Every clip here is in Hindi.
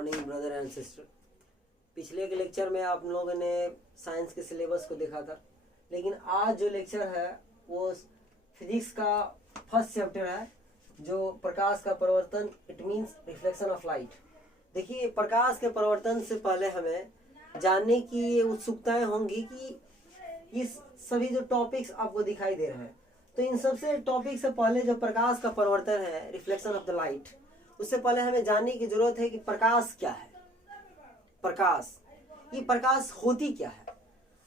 Morning brother and sister. पिछले के लेक्चर में आप लोगों ने साइंस के सिलेबस को देखा था, लेकिन आज जो लेक्चर है वो फिजिक्स का फर्स्ट चैप्टर है, जो प्रकाश का परिवर्तन, it means reflection of light. देखिए, प्रकाश के परिवर्तन से पहले हमें जानने की उत्सुकताएं होंगी कि इस सभी जो टॉपिक्स आपको दिखाई दे रहे हैं, तो इन सबसे टॉपिक से पहले जो प्रकाश का परिवर्तन है, रिफ्लेक्शन ऑफ द लाइट, उससे पहले हमें जानने की जरूरत है कि प्रकाश क्या है। प्रकाश, ये प्रकाश होती क्या है।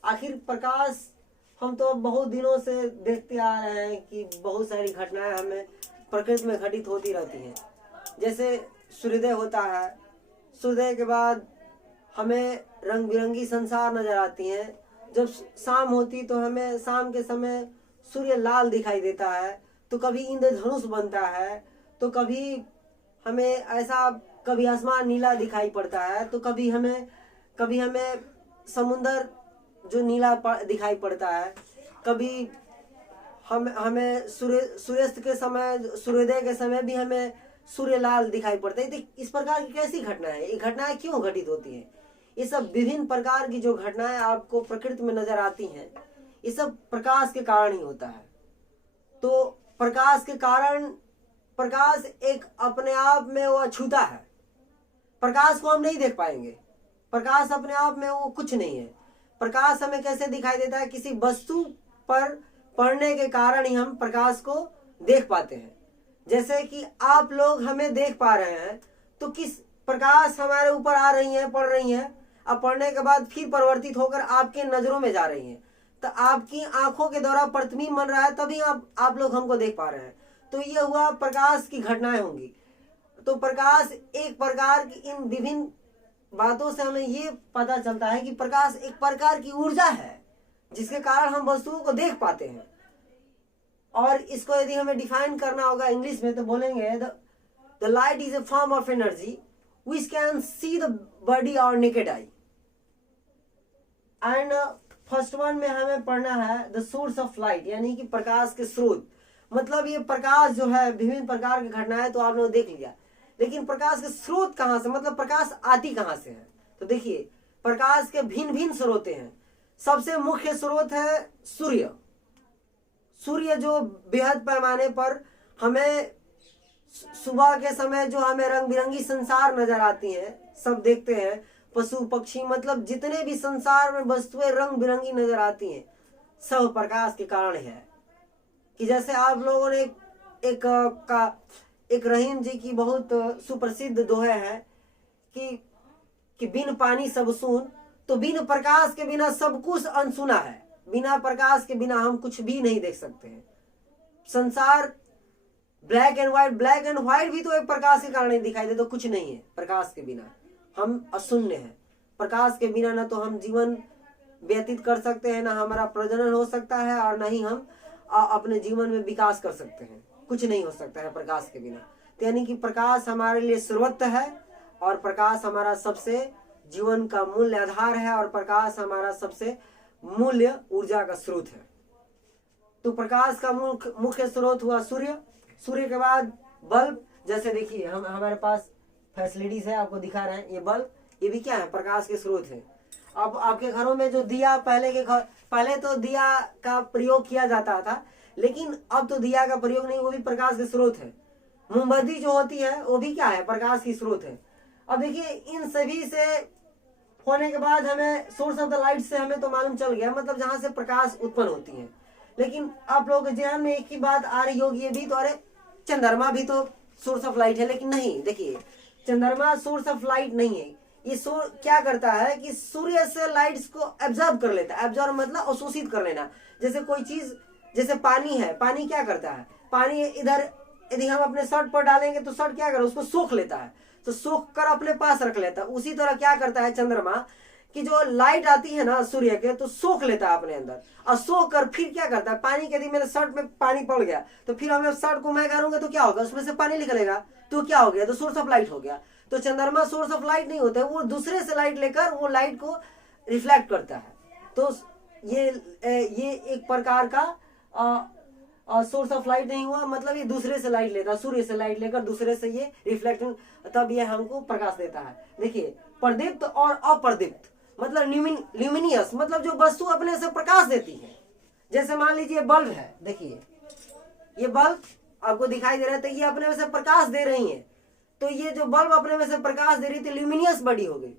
आखिर प्रकाश हम तो बहुत दिनों से देखते आ रहे हैं कि बहुत सारी घटनाएं हमें प्रकृति में घटित होती रहती हैं। जैसे सूर्योदय होता है, सूर्योदय के बाद हमें रंग बिरंगी संसार नजर आती हैं। जब शाम होती तो हमें शाम के समय सूर्य लाल दिखाई देता है, तो कभी इंद्रधनुष बनता है, तो कभी हमें ऐसा, कभी आसमान नीला दिखाई पड़ता है, तो कभी हमें समुंदर जो नीला दिखाई पड़ता है, कभी हमें सूर्यास्त के समय, सूर्योदय के समय भी हमें सूर्य लाल दिखाई पड़ता है। तो इस प्रकार की कैसी घटना है, ये घटनाएं क्यों घटित होती हैं? ये सब विभिन्न प्रकार की जो घटनाएं आपको प्रकृति में नजर आती हैं, ये सब प्रकाश के कारण ही होता है। तो प्रकाश के कारण, प्रकाश एक अपने आप में वो अछूता है। प्रकाश को हम नहीं देख पाएंगे, प्रकाश अपने आप में वो कुछ नहीं है। प्रकाश हमें कैसे दिखाई देता है? किसी वस्तु पर पड़ने के कारण ही हम प्रकाश को देख पाते हैं। जैसे कि आप लोग हमें देख पा रहे हैं, तो किस प्रकाश हमारे ऊपर आ रही है, पड़ रही है, अब पढ़ने के बाद फिर परिवर्तित होकर आपके नजरों में जा रही हैं, तो आपकी आंखों के द्वारा प्रतिबिंब बन रहा है, तभी आप लोग हमको देख पा रहे हैं। तो ये हुआ प्रकाश की घटनाएं होंगी। तो प्रकाश एक प्रकार की, इन विभिन्न बातों से हमें ये पता चलता है कि प्रकाश एक प्रकार की ऊर्जा है, जिसके कारण हम वस्तुओं को देख पाते हैं। और इसको यदि हमें डिफाइन करना होगा इंग्लिश में, तो बोलेंगे the light is a form of energy which can see the body or naked eye. And first one में हमें पढ़ना है द सोर्स ऑफ लाइट, यानी कि प्रकाश के स्रोत। मतलब ये प्रकाश जो है, विभिन्न प्रकार की घटनाएं तो आप लोग देख लिया, लेकिन प्रकाश के स्रोत कहां से, मतलब प्रकाश आती कहां से है? तो देखिए, प्रकाश के भिन्न भिन्न स्रोत हैं। सबसे मुख्य स्रोत है सूर्य। सूर्य जो बेहद पैमाने पर हमें सुबह के समय जो हमें रंग बिरंगी संसार नजर आती हैं, सब देखते हैं, पशु पक्षी, मतलब जितने भी संसार में वस्तुएं रंग बिरंगी नजर आती हैं, सब प्रकाश के कारण है। कि जैसे आप लोगों ने एक रहीम जी की बहुत सुप्रसिद्ध दोहे है कि बिन पानी सब सून, तो बिन प्रकाश के बिना सब कुछ अनसुना है। बिना प्रकाश के बिना हम कुछ भी नहीं देख सकते हैं। संसार ब्लैक एंड व्हाइट भी तो एक प्रकाश के कारण ही दिखाई दे, तो कुछ नहीं है प्रकाश के बिना। हम अशून्य हैं। प्रकाश के बिना ना तो हम जीवन व्यतीत कर सकते हैं, ना हमारा प्रजनन हो सकता है, और ना ही हम अपने जीवन में विकास कर सकते हैं। कुछ नहीं हो सकता है प्रकाश के बिना। तो यानी कि प्रकाश हमारे लिए सर्वोच्च है, और प्रकाश हमारा सबसे जीवन का मूल्य आधार है, और प्रकाश हमारा सबसे मूल्य ऊर्जा का स्रोत है। तो प्रकाश का मुख्य स्रोत हुआ सूर्य। सूर्य के बाद बल्ब। जैसे देखिए, हमारे पास फैसिलिटीज है, आपको दिखा रहे हैं। ये बल्ब, ये भी क्या है? प्रकाश के स्रोत है। अब आपके घरों में जो दिया, पहले तो दिया का प्रयोग किया जाता था, लेकिन अब तो दिया का प्रयोग नहीं, वो भी प्रकाश के स्रोत है। मोमबत्ती जो होती है वो भी क्या है? प्रकाश की स्रोत है। अब देखिए, इन सभी से होने के बाद हमें सोर्स ऑफ द लाइट से हमें तो मालूम चल गया, मतलब जहां से प्रकाश उत्पन्न होती है। लेकिन आप लोगों के ध्यान में एक ही बात आ रही होगी, ये भी तो, अरे चंद्रमा भी तो सोर्स ऑफ लाइट है। लेकिन नहीं, देखिए, चंद्रमा सोर्स ऑफ लाइट नहीं है। ये क्या करता है कि सूर्य से लाइट्स को एब्जॉर्ब कर लेता है। एब्जॉर्ब मतलब अवशोषित कर लेना। जैसे कोई चीज, जैसे पानी है, पानी क्या करता है? पानी इधर यदि हम अपने शर्ट पर डालेंगे तो शर्ट क्या करे? उसको सोख लेता है, तो सोख कर अपने पास रख लेता है। उसी तरह क्या करता है चंद्रमा, कि जो लाइट आती है ना सूर्य के, तो सोख लेता है अपने अंदर, और सोख कर फिर क्या करता है? पानी के, यदि मेरे शर्ट में पानी पड़ गया, तो फिर हमें शर्ट को मैं करूंगा तो क्या होगा? उसमें से पानी निकलेगा, तो क्या हो गया? तो सोर्स ऑफ लाइट हो गया। तो चंद्रमा सोर्स ऑफ लाइट नहीं होता है, वो दूसरे से लाइट लेकर वो लाइट को रिफ्लेक्ट करता है। तो ये एक प्रकार का सोर्स ऑफ लाइट नहीं हुआ, मतलब ये दूसरे से लाइट लेता है, सूर्य से लाइट लेकर दूसरे से ये रिफ्लेक्टिंग, तब ये हमको प्रकाश देता है। देखिए प्रदीप्त और अप्रदीप्त, मतलब ल्यूमिनियस, मतलब जो वस्तु अपने से प्रकाश देती है। जैसे मान लीजिए बल्ब है, देखिए ये बल्ब आपको दिखाई दे रहा है, तो ये अपने में से प्रकाश दे रही है, तो ये जो बल्ब अपने में से प्रकाश दे रही थी ल्यूमिनियस बॉडी हो गई।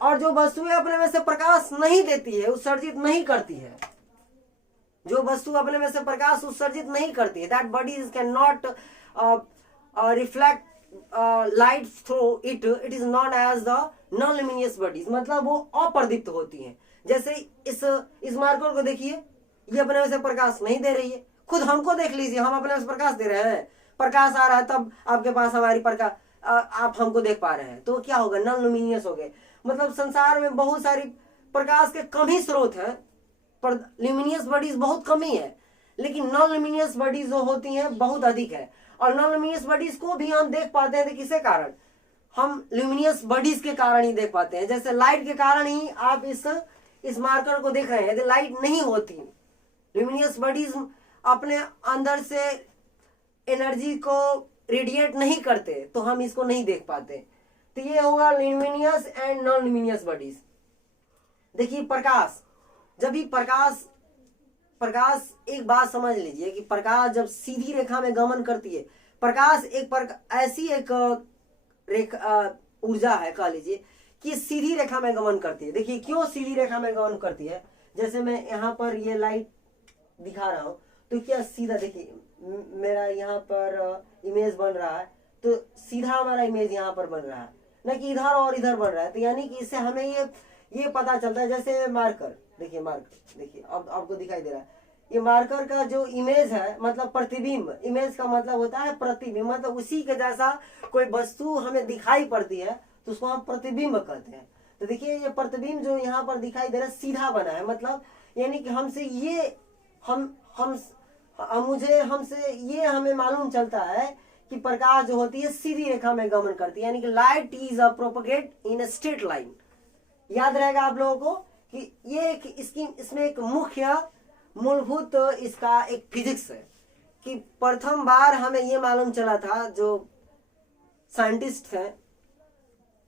और जो वस्तुएं अपने में से प्रकाश नहीं देती है, उत्सर्जित नहीं करती है, जो वस्तु अपने में से प्रकाश उत्सर्जित नहीं करती है, that bodies can not reflect light through it is non as the non luminous bodies, मतलब वो अप्रदीप्त होती हैं। जैसे इस मार्कर को देखिए, ये अपने में से प्रकाश नहीं दे रही है, खुद हमको देख लीजिए, हम अपने में से प्रकाश दे रहे हैं, प्रकाश आ रहा है तब आपके पास हमारी प्रकाश, आप हमको देख पा रहे हैं, तो क्या होगा, नॉन ल्यूमिनियस हो गए। मतलब संसार में बहुत सारी प्रकाश के कम ही स्रोत हैं, पर ल्यूमिनियस बॉडीज बहुत कम ही है, लेकिन नॉन ल्यूमिनियस बॉडीज जो होती हैं बहुत अधिक है। और नॉन ल्यूमिनियस बॉडीज को भी हम देख पाते हैं, किसके कारण, हम ल्यूमिनियस बॉडीज के कारण ही देख पाते हैं। जैसे लाइट के कारण ही आप इस मार्कर को देख रहे हैं, यदि लाइट नहीं होती, ल्यूमिनियस बॉडीज अपने अंदर से एनर्जी को रेडिएट नहीं करते, तो हम इसको नहीं देख पाते। तो ये होगा luminous and non luminous bodies. देखिए प्रकाश, जब भी प्रकाश एक बात समझ लीजिए कि प्रकाश जब सीधी रेखा में गमन करती है, प्रकाश ऐसी एक ऊर्जा है, कह लीजिए कि सीधी रेखा में गमन करती है। देखिए क्यों सीधी रेखा में गमन करती है, जैसे मैं यहाँ पर ये लाइट दिखा रहा हूं, तो क्या सीधा, देखिए मेरा यहाँ पर इमेज बन रहा है, तो सीधा हमारा इमेज यहाँ पर बन रहा है, न कि इधर और इधर बन रहा है। तो यानी कि इससे हमें ये पता चलता है, जैसे मार्कर, देखिए मार्कर, देखिए अब आपको दिखाई दे रहा है, ये मार्कर का जो इमेज है, मतलब प्रतिबिंब, इमेज का मतलब होता है प्रतिबिंब, मतलब उसी के जैसा कोई वस्तु हमें दिखाई पड़ती है तो उसको हम प्रतिबिंब कहते हैं। तो देखिए ये प्रतिबिंब जो यहाँ पर दिखाई दे रहा है सीधा बना है, मतलब यानी कि हमसे ये हमसे ये हमें मालूम चलता है कि प्रकाश जो होती है सीधी रेखा में गमन करती है, यानी कि light is a propagate in a straight line. याद रहेगा आप लोगों को कि ये इसमें एक मुख्य मूलभूत इसका एक फिजिक्स है कि प्रथम बार हमें ये मालूम चला था, जो साइंटिस्ट हैं,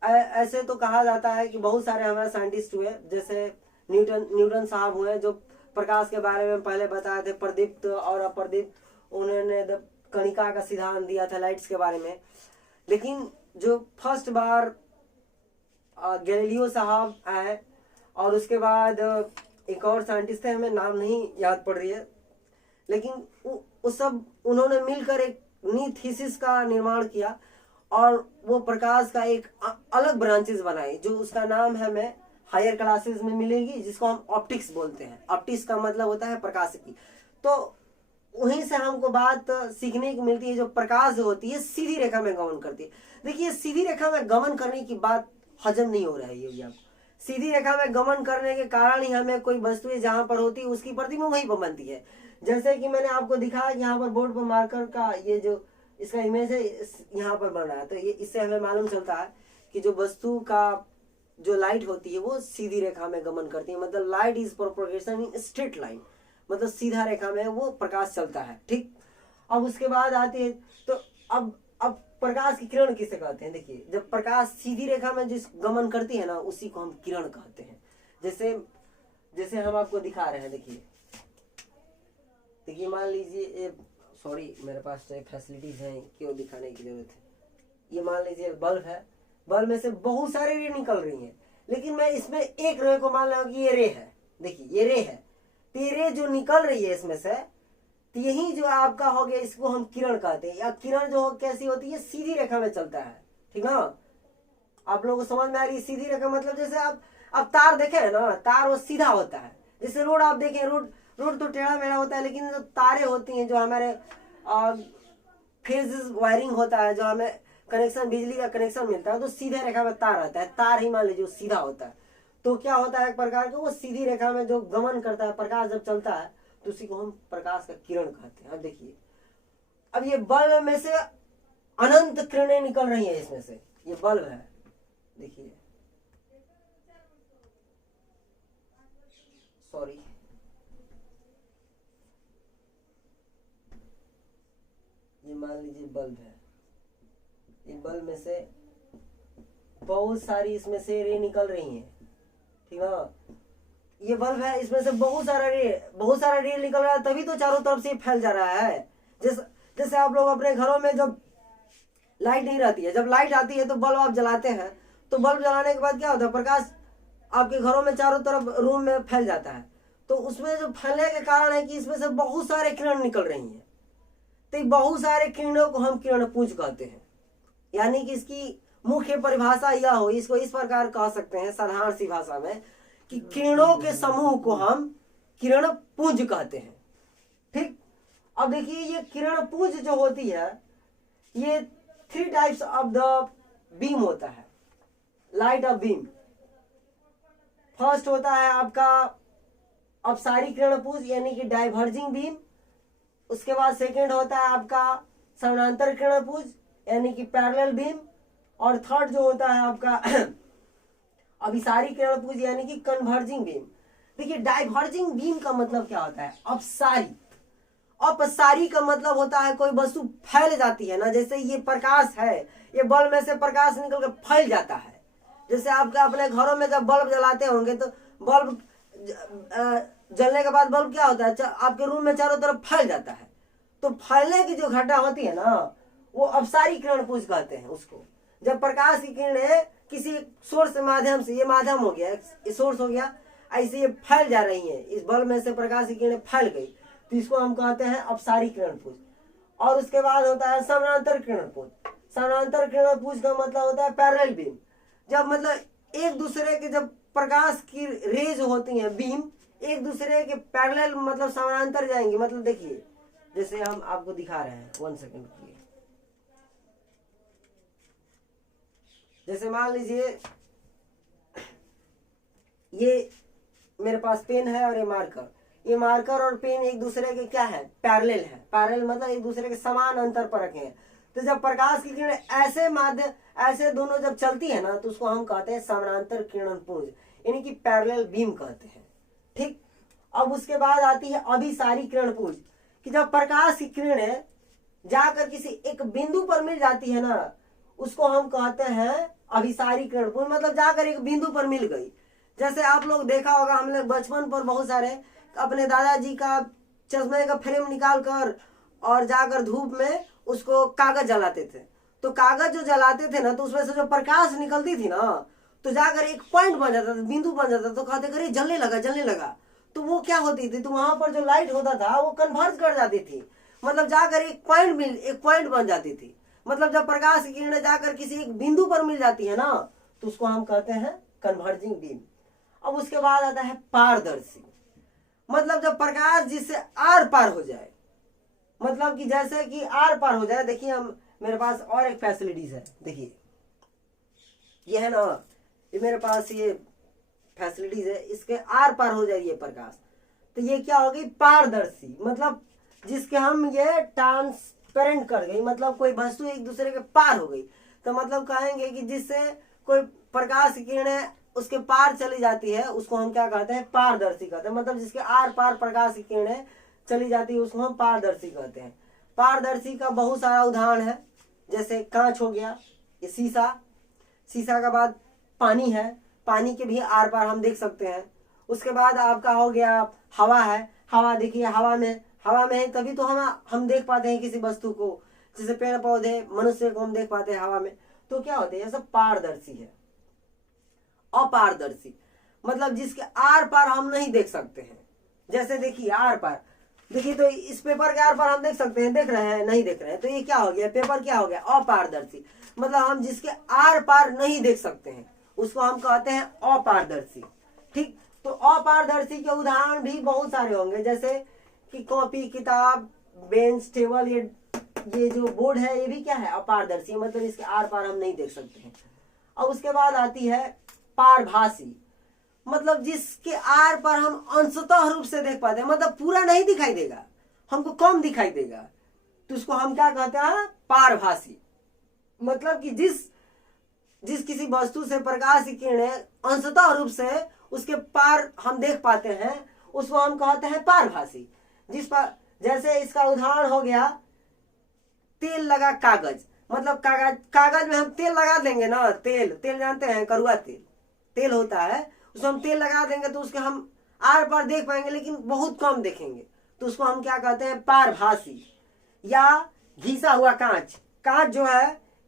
ऐसे तो कहा जाता है कि बहुत सारे हमारे साइंटिस्ट हुए, जैसे न्यूटन साहब हुए, जो प्रकाश के बारे में पहले बताए थे, प्रदीप्त और अप्रदीप्त, उन्होंने कणिका का सिद्धांत दिया था लाइट्स के बारे में। लेकिन जो फर्स्ट बार गैलीलियो साहब आए, और उसके बाद एक और साइंटिस्ट थे, हमें नाम नहीं याद पड़ रही है, लेकिन उस सब उन्होंने मिलकर एक नई थीसिस का निर्माण किया, और वो प्रकाश का एक अलग ब्रांचेस बनाई, जो उसका नाम है, हमें हायर क्लासेस में मिलेगी, जिसको हम ऑप्टिक्स बोलते हैं। ऑप्टिक्स का मतलब होता है प्रकाश की। तो वहीं से हमको बात सीखने को मिलती है, जो प्रकाश होती है सीधी रेखा में गमन करती है। देखिए सीधी रेखा में गमन करने की बात हजम नहीं हो रहा है ये आपको। सीधी रेखा में गमन करने के कारण ही हमें कोई वस्तु जहां पर होती है उसकी प्रतिबिंब वहीं पर बनती है। जैसे कि मैंने आपको दिखाया कि यहाँ पर बोर्ड पर मार्कर का ये जो इसका इमेज है यहाँ पर बन रहा है, तो ये इससे हमें मालूम चलता है कि जो वस्तु का जो लाइट होती है वो सीधी रेखा में गमन करती है, मतलब light is propagation in straight line, मतलब सीधा रेखा में वो प्रकाश चलता है। ठीक, अब उसके बाद आती है, तो अब प्रकाश की किरण किसे कहते हैं। देखिए जब प्रकाश सीधी रेखा में जिस गमन करती है ना, उसी को हम किरण कहते हैं। जैसे हम आपको दिखा रहे हैं, देखिए मान लीजिए, सॉरी मेरे पास तो फैसिलिटीज हैं, क्यों दिखाने की जरूरत है। ये मान लीजिए बल्ब है, बल्ब में से बहुत सारे रे निकल रही हैं, लेकिन मैं इसमें एक रे को मान लूँ कि ये रे है, देखिए ये रे है, तो ये रे जो निकल रही है इसमें से, तो यही जो आपका हो गया, इसको हम किरण कहते हैं। या किरण जो कैसी होती है, सीधी रेखा में चलता है। ठीक ना, आप लोगों को समझ में आ रही है सीधी रेखा मतलब, जैसे आप तार देखे है ना, तार वो सीधा होता है। जैसे रोड आप देखें, रोड तो टेढ़ा मेढ़ा होता है, लेकिन जो तारे होती हैं, जो हमारे फेज वायरिंग होता है, जो हमें कनेक्शन, बिजली का कनेक्शन मिलता है, तो सीधे रेखा में तार आता है, तार ही मान लीजिए सीधा होता है। तो क्या होता है, एक प्रकार का वो सीधी रेखा में जो गमन करता है, प्रकाश जब चलता है, तो उसी को हम प्रकाश का किरण कहते हैं। अब देखिए, अब ये बल्ब में से अनंत किरणें निकल रही है, इसमें से ये बल्ब है, देखिए सॉरी, ये मान लीजिए बल्ब है, ये बल्ब में से बहुत सारी इसमें से रे निकल रही है, ठीक है। ये बल्ब है, इसमें से बहुत सारा रे निकल रहा है, तभी तो चारों तरफ से फैल जा रहा है। जैसे आप लोग अपने घरों में जब लाइट नहीं रहती है, जब लाइट आती है तो बल्ब आप जलाते हैं, तो बल्ब जलाने के बाद क्या होता है, प्रकाश आपके घरों में चारों तरफ रूम में फैल जाता है। तो उसमें जो फैलने के कारण है कि इसमें से बहुत सारे किरण निकल रही हैं। तो बहुत सारे किरणों को हम किरणपुंज कहते हैं। यानी कि इसकी मुख्य परिभाषा यह हो, इसको इस प्रकार कह सकते हैं साधारण सी भाषा में कि किरणों के समूह को हम किरणपुंज कहते हैं। ठीक, अब देखिए ये किरणपुंज जो होती है, ये 3 टाइप्स ऑफ द बीम होता है, लाइट ऑफ बीम। फर्स्ट होता है आपका अपसारी किरणपुंज यानी कि डाइवर्जिंग बीम। उसके बाद सेकंड होता है आपका समानांतर किरणपुंज यानी कि पैरेलल बीम। और थर्ड जो होता है आपका अभिसारी किरणपुंज यानी कि कन्वर्जिंग बीम। देखिए डाइवर्जिंग बीम का मतलब क्या होता है, अपसारी। अपसारी का मतलब होता है कोई वस्तु फैल जाती है ना, जैसे ये प्रकाश है, ये बल्ब में से प्रकाश निकल कर फैल जाता है। जैसे आपके अपने घरों में जब बल्ब जलाते होंगे तो बल्ब जलने के बाद बल्ब क्या होता है, आपके रूम में चारों तरफ फैल जाता है। तो फैलने की जो घटना होती है ना, वो अपसारी किरणपुंज कहते हैं उसको। जब प्रकाश की किरणें किसी सोर्स के माध्यम से, ये माध्यम हो गया, ये सोर्स हो गया, ऐसे ये फैल जा रही है, इस बल्ब में से प्रकाश की किरणें फैल गई, तो इसको हम कहते हैं अपसारी किरणपुंज। और उसके बाद होता है समानांतर किरणपुंज। समानांतर किरणपुंज का मतलब होता है पैरेलल बीम। जब मतलब एक दूसरे के, जब प्रकाश की रेज होती हैं, बीम एक दूसरे के पैरेलल मतलब समानांतर जाएंगे। मतलब देखिए जैसे हम आपको दिखा रहे हैं, 1 सेकंड के लिए। जैसे मान लीजिए ये मेरे पास पेन है और ये मार्कर और पेन एक दूसरे के क्या है, पैरेलल है। पैरेलल मतलब एक दूसरे के समान अंतर पर रखे हैं। तो जब प्रकाश की किरण ऐसे दोनों जब चलती है ना, तो उसको हम कहते हैं समानांतर किरणपुंज यानी कि पैरेलल बीम कहते हैं। ठीक, अब उसके बाद आती है अभिसारी किरणपुंज कि जब प्रकाश की किरणें जाकर किसी एक बिंदु पर मिल जाती है ना, उसको हम कहते हैं अभिसारी किरणपुंज। मतलब जाकर एक बिंदु पर मिल गई। जैसे आप लोग देखा होगा, हम लोग बचपन पर बहुत सारे अपने दादाजी का चश्मे का फ्रेम निकाल कर और जाकर धूप में उसको कागज जलाते थे। तो कागज जो जलाते थे ना, तो उसमें से जो प्रकाश निकलती थी ना, तो जाकर एक पॉइंट बन जाता था, बिंदु बन जाता था। तो कहते करे जलने लगा। तो वो क्या होती थी, तो वहां पर जो लाइट होता था वो कन्वर्ज कर जाती थी। मतलब जाकर एक पॉइंट बन जाती थी। मतलब जब प्रकाश की किरणें जाकर किसी एक बिंदु पर मिल जाती है ना, तो उसको हम कहते हैं कन्वर्जिंग बीम। अब उसके बाद आता है पारदर्शी। मतलब जब प्रकाश जिससे आर पार हो जाए, मतलब कि जैसे कि आर पार हो जाए। देखिए हम, मेरे पास और एक फैसिलिटीज है, देखिए ये है ना, ये मेरे पास ये फैसिलिटीज है, इसके आर पार हो जाए ये प्रकाश, तो ये क्या होगी, पारदर्शी। मतलब जिसके हम ये ट्रांसपेरेंट कर गई, मतलब कोई वस्तु एक दूसरे के पार हो गई। तो मतलब कहेंगे कि जिससे कोई प्रकाश की किरणें उसके पार चली जाती है, उसको हम क्या कहते हैं, पारदर्शी कहते हैं। मतलब जिसके आर पार प्रकाश की किरणें चली जाती है, उसको हम पारदर्शी कहते हैं। पारदर्शी का बहुत सारा उदाहरण है, जैसे कांच हो गया, ये शीशा का बाद पानी है, पानी के भी आर पार हम देख सकते हैं। उसके बाद आपका हो गया हवा है, हवा देखिए हवा में है तभी तो हम देख पाते हैं किसी वस्तु को, जैसे पेड़ पौधे, मनुष्य को हम देख पाते हैं हवा में। तो क्या होते हैं, ये सब पारदर्शी है। अपारदर्शी मतलब जिसके आर पार हम नहीं देख सकते हैं। जैसे देखिए आर पार, देखिए तो इस पेपर के आर पार हम देख सकते हैं, देख रहे हैं, नहीं देख रहे हैं, तो ये क्या हो गया, पेपर क्या हो गया, अपारदर्शी। मतलब हम जिसके आर पार नहीं देख सकते हैं उसको हम कहते हैं अपारदर्शी। ठीक, तो अपारदर्शी के उदाहरण भी बहुत सारे होंगे, जैसे कि कॉपी, किताब, बेंच, टेबल, ये जो बोर्ड है ये भी क्या है, अपारदर्शी। मतलब इसके आर पार हम नहीं देख सकते हैं। और उसके बाद आती है पारभासी। मतलब जिसके आर पर हम अंशतः रूप से देख पाते हैं, मतलब पूरा नहीं दिखाई देगा, हमको कम दिखाई देगा, तो उसको हम क्या कहते हैं, पारभासी। मतलब कि जिस किसी वस्तु से प्रकाश की किरणें अंशतः रूप से उसके पार हम देख पाते हैं, उसको हम कहते हैं पारभासी। जिस पर जैसे इसका उदाहरण हो गया तेल लगा कागज, मतलब कागज में हम तेल लगा देंगे ना, तेल जानते हैं, कड़वा तेल होता है, उसमें हम तेल लगा देंगे तो उसके हम आर पार देख पाएंगे लेकिन बहुत कम देखेंगे, तो उसको हम क्या कहते हैं, पारभासी। या घिसा हुआ कांच जो है,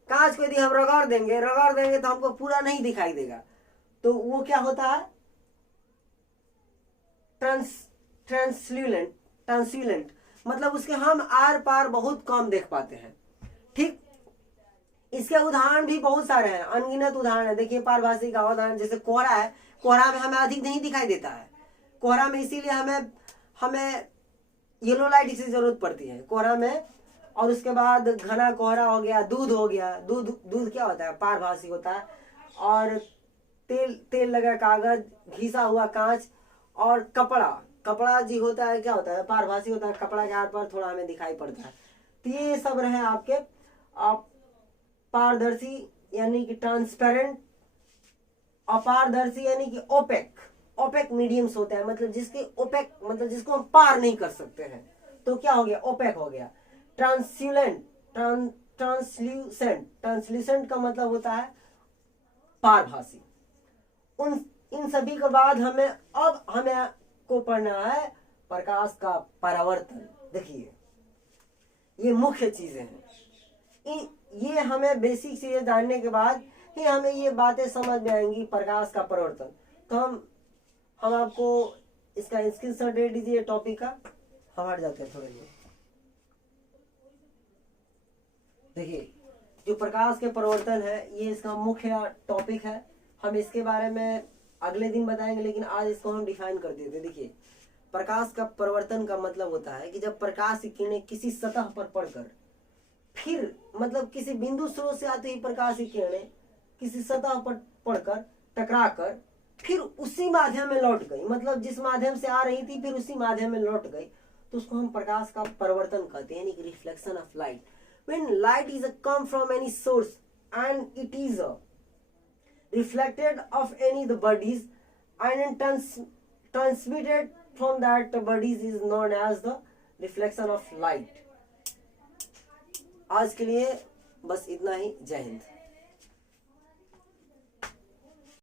कांच को यदि हम रगड़ देंगे तो हमको पूरा नहीं दिखाई देगा, तो वो क्या होता है, ट्रांसल्यूलेंट, मतलब उसके हम आर पार बहुत कम देख पाते हैं। ठीक, इसके उदाहरण भी बहुत सारे हैं, अनगिनत उदाहरण है। देखिए पारभासी का उदाहरण जैसे कोहरा है, कोहरा में हमें अधिक नहीं दिखाई देता है, कोहरा में इसीलिए हमें येलो लाइट की जरूरत पड़ती है कोहरा में। और उसके बाद घना कोहरा हो गया, दूध हो गया, दूध क्या होता है, पारभासी होता है। और तेल लगा कागज, घिसा हुआ कांच, और कपड़ा जी होता है, क्या होता है, पारभासी होता है, कपड़ा के आर पर थोड़ा हमें दिखाई पड़ता है। तो ये सब रहे आपके पारदर्शी यानी कि ट्रांसपेरेंट, अपारदर्शी यानी कि ओपेक मीडियम्स होता है, मतलब जिसको हम पार नहीं कर सकते हैं, तो क्या हो गया, ओपेक हो गया। ट्रांसल्यूसेंट का मतलब होता है पारभासी। इन सभी के बाद हमें को पढ़ना है प्रकाश का परावर्तन। देखिए ये मुख्य चीजें हैं, ये हमें बेसिक चीजें जानने के बाद ही हमें ये बातें समझ में आएंगी, प्रकाश का परावर्तन। तो हम आपको इसका स्क्रीनशॉट दे दीजिए टॉपिक का, हम हट जाते हैं थोड़े देर। देखिए जो प्रकाश के परिवर्तन है, ये इसका मुख्य टॉपिक है। हम इसके बारे में अगले दिन बताएंगे, लेकिन आज इसको हम डिफाइन कर देते हैं। देखिए प्रकाश का परिवर्तन का मतलब होता है कि जब प्रकाश की किरणें किसी सतह पर पड़कर, फिर मतलब किसी बिंदु स्रोत से आती हुई प्रकाश की किरणें किसी सतह पर पड़कर टकराकर फिर उसी माध्यम में लौट गई, मतलब जिस माध्यम से आ रही थी फिर उसी माध्यम में लौट गई, तो उसको हम प्रकाश का परिवर्तन कहते हैं, यानी कि reflection of light. When light is come from any source and it is reflected of any the bodies and transmitted from that bodies is known as the reflection of light। आज के लिए बस इतना ही, जय हिंद।